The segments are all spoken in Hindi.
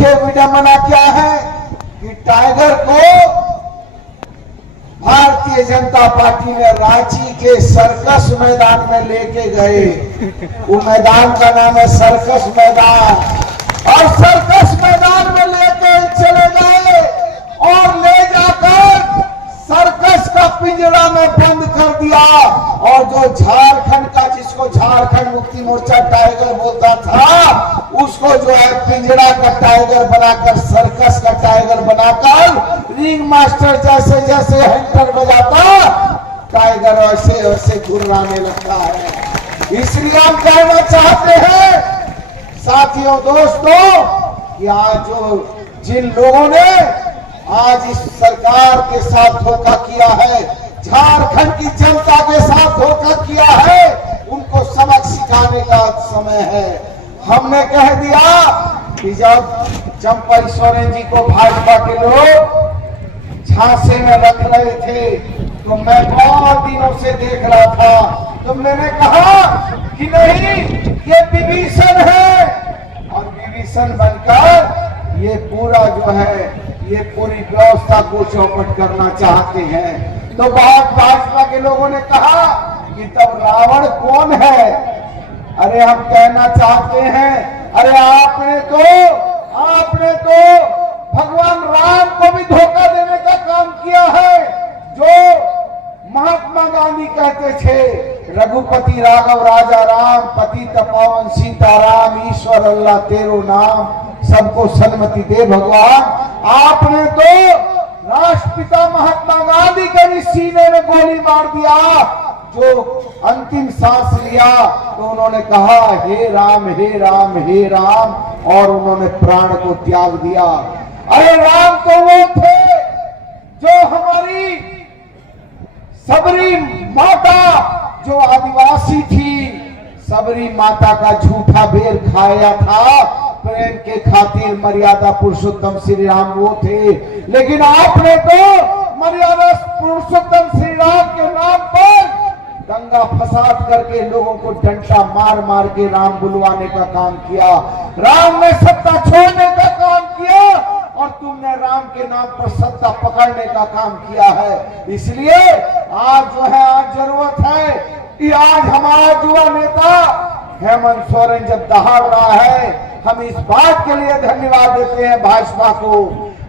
देखिए विडंबना क्या है कि टाइगर को भारतीय जनता पार्टी ने रांची के सर्कस मैदान में लेके गए। वो मैदान का नाम है सर्कस मैदान, और सर्कस मैदान में लेके चले गए और ले जाकर सर्कस का पिंजरा में बंद कर दिया। और जो झारखंड का, जिसको झारखंड मुक्ति मोर्चा टाइगर बोलता था, उसको जो है पिंजरा का टाइगर बनाकर, सर्कस का टाइगर बनाकर, रिंग मास्टर जैसे जैसे हंटर बजाता, टाइगर वैसे वैसे गुर्राने लगता है। इसलिए हम कहना चाहते हैं साथियों, दोस्तों, कि आज जो जिन लोगों ने आज इस सरकार के साथ धोखा किया है, झारखंड की जनता के साथ धोखा किया है, उनको सबक सिखाने का समय है। हमने कह दिया कि जब चंपई सोरेन जी को भाजपा के लोग झांसे में रख रहे थे, तो मैं बहुत दिनों से देख रहा था, तो मैंने कहा कि नहीं, ये विभीषण है, और विभीषण बनकर ये पूरा जो है, ये पूरी व्यवस्था को चौपट करना चाहते हैं। तो बहुत भाजपा के लोगों ने कहा कि तब रावण कौन है? अरे हम कहना चाहते हैं, अरे आपने तो भगवान राम को भी धोखा देने का काम किया है। जो महात्मा गांधी कहते थे, रघुपति राघव राजा राम, पतित पावन सीताराम, ईश्वर अल्लाह तेरो नाम, सबको सन्मति दे भगवान। आपने तो राष्ट्रपिता महात्मा गांधी के भी सीने में गोली मार दिया। जो अंतिम सांस लिया तो उन्होंने कहा हे राम हे राम हे राम, और उन्होंने प्राण को त्याग दिया। अरे राम तो वो थे जो हमारी सबरी माता, जो आदिवासी थी, सबरी माता का झूठा बेर खाया था, प्रेम के खातिर मर्यादा पुरुषोत्तम श्री राम वो थे। लेकिन आपने तो मर्यादा पुरुषोत्तम श्री राम के नाम पर दंगा फसाद करके लोगों को डंडा मार मार के राम बुलवाने का काम किया। राम ने सत्ता छोड़ने का काम किया, और तुमने राम के नाम पर सत्ता पकड़ने का काम किया है। इसलिए आज जो है, आज जरूरत है कि आज हमारा युवा नेता हेमंत सोरेन जब दहाड़ रहा है, हम इस बात के लिए धन्यवाद देते हैं भाजपा को,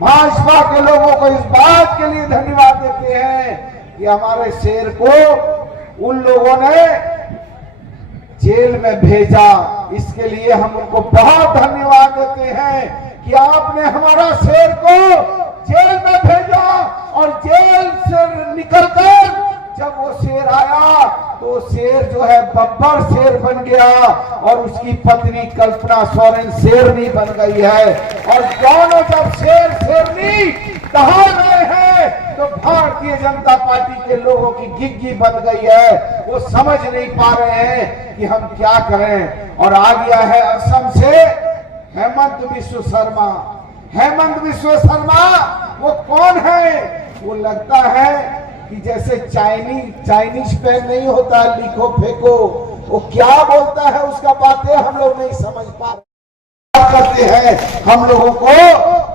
भाजपा के लोगों को इस बात के लिए धन्यवाद देते हैं कि हमारे शेर को उन लोगों ने जेल में भेजा। इसके लिए हम उनको बहुत धन्यवाद देते हैं कि आपने हमारा शेर को जेल में भेजा, और जेल से निकलकर जब वो शेर आया तो शेर जो है बब्बर शेर बन गया, और उसकी पत्नी कल्पना सोरेन शेरनी बन गई है। और दोनों जब शेर शेरनी दहाड़ रहे हैं, तो भारतीय जनता पार्टी के लोगों की गिग्गी बन गई है। वो समझ नहीं पा रहे हैं कि हम क्या करें। और आ गया है असम से हेमंत विश्व शर्मा। हेमंत विश्व शर्मा वो कौन है? वो लगता है कि जैसे चाइनीज पेन नहीं होता लिखो फेंको, वो क्या बोलता है उसका बातें हम लोग नहीं समझ पा रहे करते हैं। हम लोगों को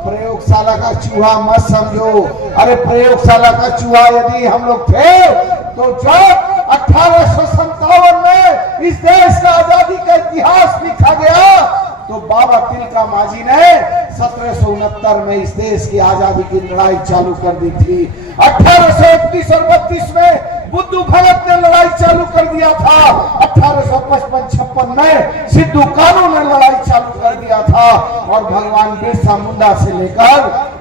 प्रयोगशाला का चूहा मत समझो। अरे प्रयोगशाला का चूहा यदि हम लोग थे, तो जब 1857 में इस देश का आजादी का इतिहास लिखा गया, तो बाबा तिलका मांझी ने 1769 में इस देश की आजादी की लड़ाई चालू कर दी थी। 1831 और 32 में बुद्धू भगत ने लड़ाई चालू कर दिया था। 1855-56 में सिद्धू कानू ने लड़ाई चालू कर दिया था। और भगवान बिरसा मुंडा से लेकर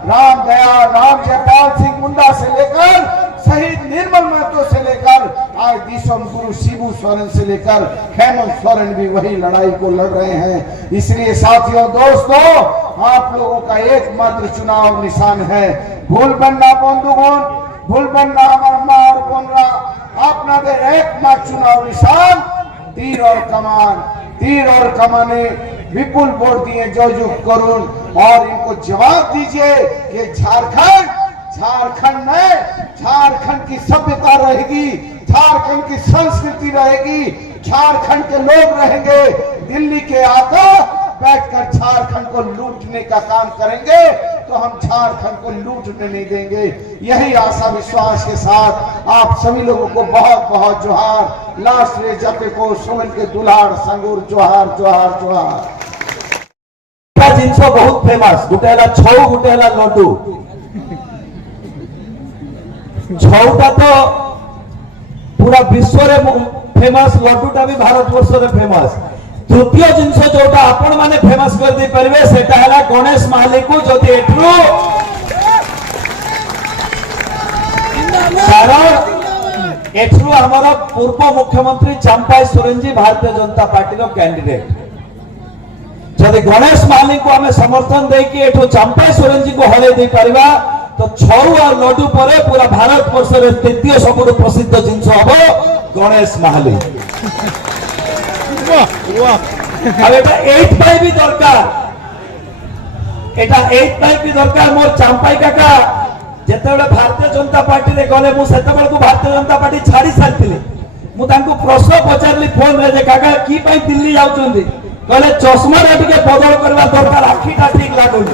राम दयाल, राम जयपाल सिंह मुंडा से लेकर शहीद निर्मल महतो से लेकर आज दिसम गुरु शिबू सोरेन से लेकर हेमंत सोरेन भी वही लड़ाई को लड़ रहे हैं। इसलिए साथियों, दोस्तों, आप लोगों का एकमात्र चुनाव निशान है भूलबन्ना बंधुगण, भूलबन्ना और बोनरा আপনাদের एकमात्र चुनाव निशान तीर और कमान। तीर और कमाने विपुल वोट दिए जययुक्त करुण, और इनको जवाब दीजिए कि झारखंड में झारखंड की सभ्यता रहेगी, झारखंड की संस्कृति रहेगी, झारखंड के लोग रहेंगे। दिल्ली के आका बैठकर झारखंड को लूटने का काम करेंगे तो हम झारखंड को लूटने नहीं देंगे। यही आशा विश्वास के साथ आप सभी लोगों को बहुत बहुत जोहार। लास्ट रे जपे को सुमन के दुलार संगूर जोहार जोहार जोहार। जिनस बहुत फेमस गोटे छौ गोटे लड्डू छौटा तो पूरा विश्व रे फेमस लड्डूटा भी भारत वर्ष रे फेमस। तृतीय जिनस जोटा आपण माने फेमस कर दे परिबे सेटा हला गणेश महाली को जदि एठरू कारण एठरू हमर पूर्व मुख्यमंत्री चंपाई सोरेन जी भारतीय जनता पार्टी रो कैंडिडेट जदि गणेश महाली को हमें समर्थन दे कि एठू चंपाई सोरेन जी को हले दे परिबा तो छौ और लड्डू पर पूरा भारत वर्ष रे तृतीय सबुठ प्रसिद्ध जिनस हम गणेश महाली। अब एटा 8 पाई भी दरकार एटा 8 पाई भी दरकार। मोर चंपाई काका जेतेबेले भारतीय जनता पार्टी रे गले मु सेतेबेले को भारतीय जनता पार्टी छाड़ी सारथिले मु तांको प्रश्न पचारली फोन रे जे काका की पाई दिल्ली जाउचंदी कहले चश्मा रे टिके बदल करबा दरकार आखीटा ठीक लागुनी।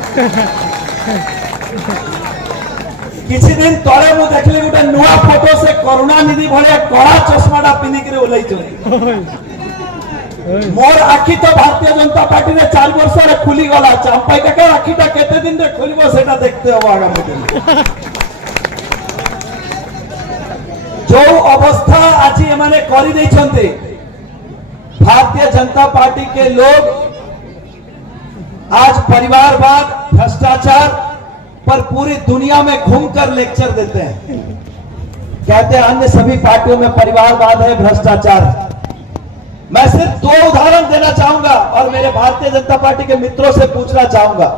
किछि दिन तळे मु देखली गुटे नुवा फोटो से करुणानिधि भले कड़ा चश्माटा पिंधिकरे ओलैचंदी। मोर आखी तो भारतीय जनता पार्टी रे 4 वर्ष रे खुली गला। चंपाई काका आखीटा केते दिन रे खोलिबो सेटा देखते हो आगामी दिन। जो अवस्था आज एमाने करि दैछन्ते भारतीय जनता पार्टी के लोग आज परिवारवाद भ्रष्टाचार पर पूरी दुनिया में घूमकर लेक्चर देते हैं। कहते हैं अन्य सभी पार्टियों में परिवारवाद है भ्रष्टाचार। मैं सिर्फ 2 उदाहरण देना चाहूंगा और मेरे भारतीय जनता पार्टी के मित्रों से पूछना चाहूंगा।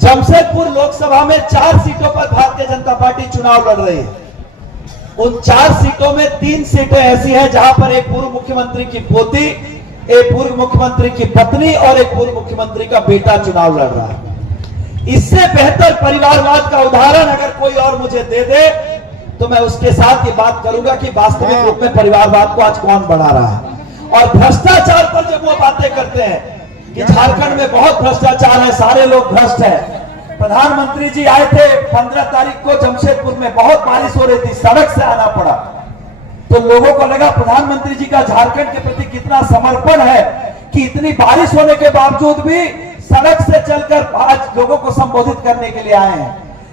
जमशेदपुर लोकसभा में 4 सीटों पर भारतीय जनता पार्टी चुनाव लड़ रही है। उन 4 सीटों में 3 सीटें ऐसी हैं जहां पर एक पूर्व मुख्यमंत्री की पोती, एक पूर्व मुख्यमंत्री की पत्नी और एक पूर्व मुख्यमंत्री का बेटा चुनाव लड़ रहा है। इससे बेहतर परिवारवाद का उदाहरण अगर कोई और मुझे दे दे तो मैं उसके साथ ये बात करूंगा कि वास्तविक रूप में परिवारवाद को आज कौन बढ़ा रहा है। और भ्रष्टाचार पर जब वो बातें करते हैं कि झारखंड में बहुत भ्रष्टाचार है, सारे लोग भ्रष्ट हैं। प्रधानमंत्री जी आए थे 15 तारीख को जमशेदपुर में, बहुत बारिश हो रही थी, सड़क से आना पड़ा तो लोगों को लगा प्रधानमंत्री जी का झारखंड के प्रति कितना समर्पण है कि इतनी बारिश होने के बावजूद भी सड़क से चलकर आज लोगों को संबोधित करने के लिए आए हैं।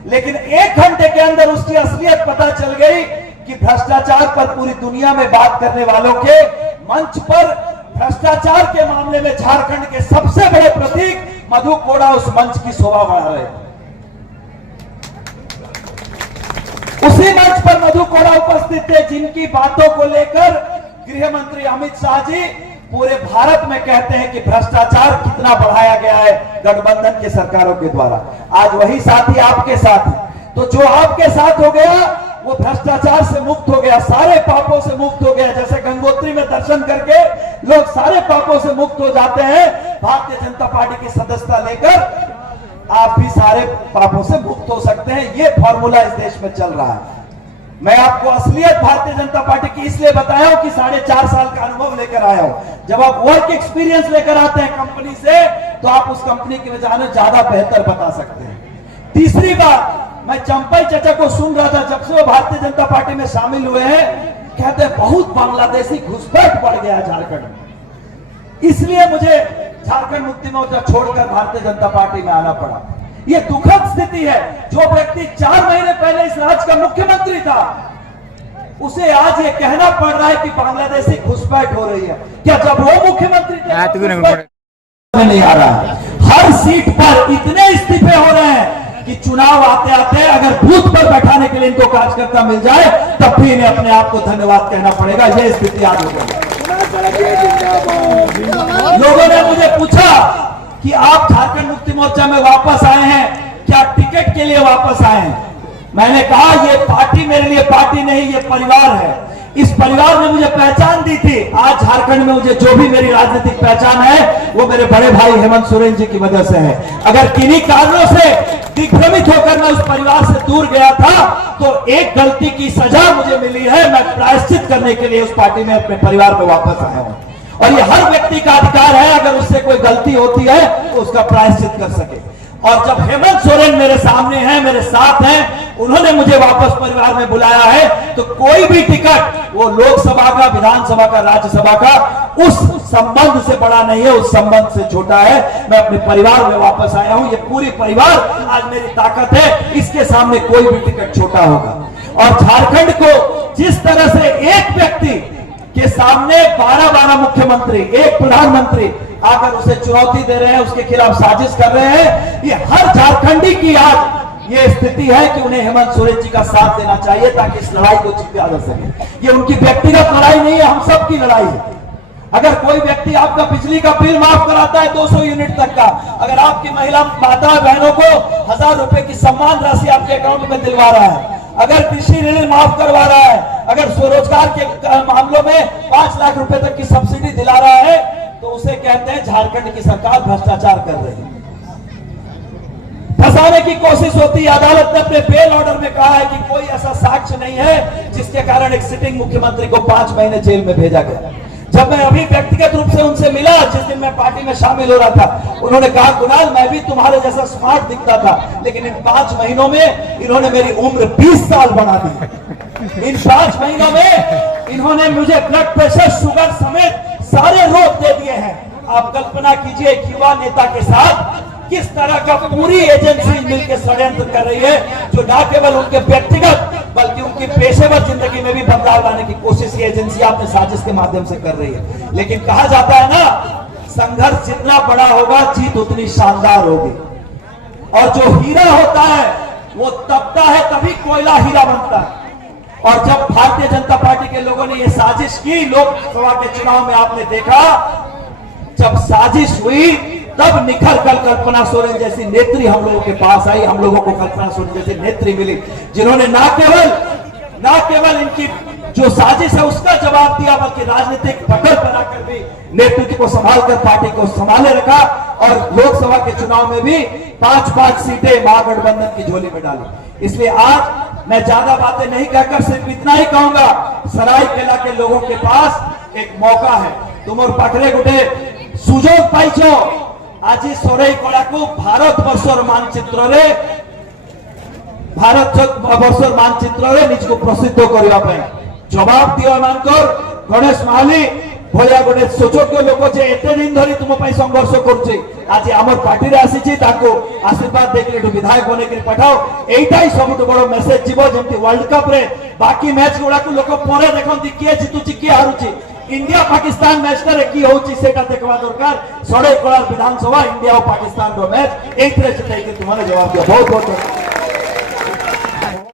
लेकिन 1 घंटे के अंदर उसकी असलियत पता चल गई कि भ्रष्टाचार पर पूरी दुनिया में बात करने वालों के मंच पर भ्रष्टाचार के मामले में झारखंड के सबसे बड़े प्रतीक मधु कोड़ा उस मंच की शोभा बढ़ा रहे। उसी मंच पर मधु कोड़ा उपस्थित थे जिनकी बातों को लेकर गृह मंत्री अमित शाह जी पूरे भारत में कहते हैं कि भ्रष्टाचार कितना बढ़ाया गया है गठबंधन की सरकारों के द्वारा। आज वही साथी आपके साथ है, तो जो आपके साथ हो गया वो भ्रष्टाचार से मुक्त हो गया, सारे पापों से मुक्त हो गया। जैसे गंगोत्री में दर्शन करके लोग सारे पापों से मुक्त हो जाते हैं, भारतीय जनता पार्टी की सदस्यता लेकर आप भी सारे पापों से मुक्त हो सकते हैं। ये फॉर्मूला इस देश में चल रहा है। मैं आपको असलियत भारतीय जनता पार्टी की इसलिए बताया हूं कि 4.5 साल का अनुभव लेकर आया हूं। जब आप वर्क एक्सपीरियंस लेकर आते हैं कंपनी से तो आप उस कंपनी की वजह में ज्यादा बेहतर बता सकते हैं। तीसरी बात, मैं चंपाई चाचा को सुन रहा था जब से वो भारतीय जनता पार्टी में शामिल हुए हैं, कहते हैं बहुत बांग्लादेशी घुसपैठ बढ़ गया झारखंड में, इसलिए मुझे झारखंड मुक्ति मोर्चा छोड़कर भारतीय जनता पार्टी में आना पड़ा। ये दुखद स्थिति है। जो व्यक्ति 4 महीने पहले इस राज्य का मुख्यमंत्री था उसे आज ये कहना पड़ रहा है कि बांग्लादेशी घुसपैठ हो रही है। क्या जब वो मुख्यमंत्री थे नहीं आ रहा? हर सीट पर इतने इस्तीफे हो रहे हैं कि चुनाव आते आते अगर बूथ पर बैठाने के लिए इनको कार्यकर्ता मिल जाए तब भी इन्हें अपने आप को धन्यवाद कहना पड़ेगा। यह स्थिति आज हो गई। लोगों ने मुझे पूछा कि आप झारखंड मुक्ति मोर्चा में वापस आए हैं, क्या टिकट के लिए वापस आए हैं? मैंने कहा ये पार्टी मेरे लिए पार्टी नहीं, ये परिवार है। इस परिवार ने मुझे पहचान दी थी। आज झारखंड में मुझे जो भी मेरी राजनीतिक पहचान है वो मेरे बड़े भाई हेमंत सोरेन जी की वजह से है। अगर किन्हीं कारणों से दिग्भ्रमित होकर मैं उस परिवार से दूर गया था तो एक गलती की सजा मुझे मिली है। मैं प्रायश्चित करने के लिए उस पार्टी में अपने परिवार में वापस आया हूं और ये हर व्यक्ति का अधिकार है, अगर उससे कोई गलती होती है तो उसका प्रायश्चित कर सके। और जब हेमंत सोरेन मेरे सामने हैं, मेरे साथ हैं, उन्होंने मुझे वापस परिवार में बुलाया है, तो कोई भी टिकट वो लोकसभा का, विधानसभा का, राज्यसभा का उस संबंध से बड़ा नहीं है, उस संबंध से छोटा है। मैं अपने परिवार में वापस आया हूं, ये पूरी परिवार आज मेरी ताकत है, इसके सामने कोई भी टिकट छोटा होगा। और झारखंड को जिस तरह से एक व्यक्ति के सामने 12 मुख्यमंत्री, एक प्रधानमंत्री आकर उसे चुनौती दे रहे हैं, उसके खिलाफ साजिश कर रहे हैं, ये हर झारखंडी की आज ये स्थिति है कि उन्हें हेमंत सोरेन जी का साथ देना चाहिए ताकि इस लड़ाई को जीता जा सके। ये उनकी व्यक्तिगत लड़ाई नहीं है, हम सबकी लड़ाई है। अगर कोई व्यक्ति आपका बिजली का बिल माफ कराता है 200 यूनिट तक का, अगर आपकी महिला माता बहनों को 1000 रुपए की सम्मान राशि आपके अकाउंट में दिलवा रहा है, अगर कृषि ऋण माफ करवा रहा है, अगर स्वरोजगार के मामलों में 5 लाख रुपए तक की सब्सिडी दिला रहा है, तो उसे कहते हैं झारखंड की सरकार भ्रष्टाचार कर रही है। फंसाने की कोशिश होती है। अदालत ने अपने बेल ऑर्डर में कहा है कि कोई ऐसा साक्ष्य नहीं है जिसके कारण एक सिटिंग मुख्यमंत्री को 5 महीने जेल में भेजा गया। जब मैं अभी व्यक्तिगत रूप से उनसे मिला, जिस दिन मैं पार्टी में शामिल हो रहा था, उन्होंने कहा कुणाल मैं भी तुम्हारे जैसा स्मार्ट दिखता था, लेकिन इन 5 महीनों में इन्होंने मेरी उम्र 20 साल बढ़ा दी। इन 5 महीनों में इन्होंने मुझे ब्लड प्रेशर, शुगर समेत सारे रोग दे दिए हैं। आप कल्पना कीजिए एक युवा नेता के साथ किस तरह का पूरी एजेंसी मिलकर षड्यंत्र कर रही है, जो न केवल उनके व्यक्तिगत बल्कि उनकी पेशेवर जिंदगी में भी बदलाव लाने की कोशिश ये एजेंसी अपने साजिश के माध्यम से कर रही है। लेकिन कहा जाता है ना, संघर्ष जितना बड़ा होगा जीत उतनी शानदार होगी। और जो हीरा होता है वो तपता है, तभी कोयला हीरा बनता है। और जब भारतीय जनता पार्टी के लोगों ने ये साजिश की, लोकसभा के चुनाव में आपने देखा, जब साजिश हुई तब निखर कर कल्पना सोरेन जैसी नेत्री हम लोगों के पास आई। हम लोगों को कल्पना सोरेन जैसी नेत्री मिली, जिन्होंने ना केवल इनकी जो साजिश है उसका जवाब दिया, बल्कि राजनीतिक पकड़ बनाकर भी नेतृत्व को संभालकर पार्टी को संभाले रखा। और लोकसभा के चुनाव में भी 5-5 सीटें महागठबंधन की झोली में डाली। इसलिए आज मैं ज्यादा बातें नहीं कहकर सिर्फ इतना ही कहूंगा, सरायकेला के लोगों के पास एक मौका है। तुम और पाखरे गुटे सुजोग पाइछो आज सरायकेला को भारतवर्षर मानचित्र निजको प्रसिद्ध करने जवाब दियो एमानकर गणेश महाली भलिया गोटे सुयोग्य लोक जे एते दिन धरी तुम संघर्ष करुचे, आज आम पार्टी आसी आशीर्वाद देकर विधायक बनकर पठाओ। एटा ही सबुठ बड़ मेसेज जीव, जमती वर्ल्ड कप रे बाकी मैच गुड़ा लोक पर देखती किए जितुची किए हारुची। इंडिया पाकिस्तान मैच की होची सेटा देखवा दरकार। सरायकेला विधानसभा इंडिया और पाकिस्तान रो मैच एक तुमने जवाब दिया। बहुत बहुत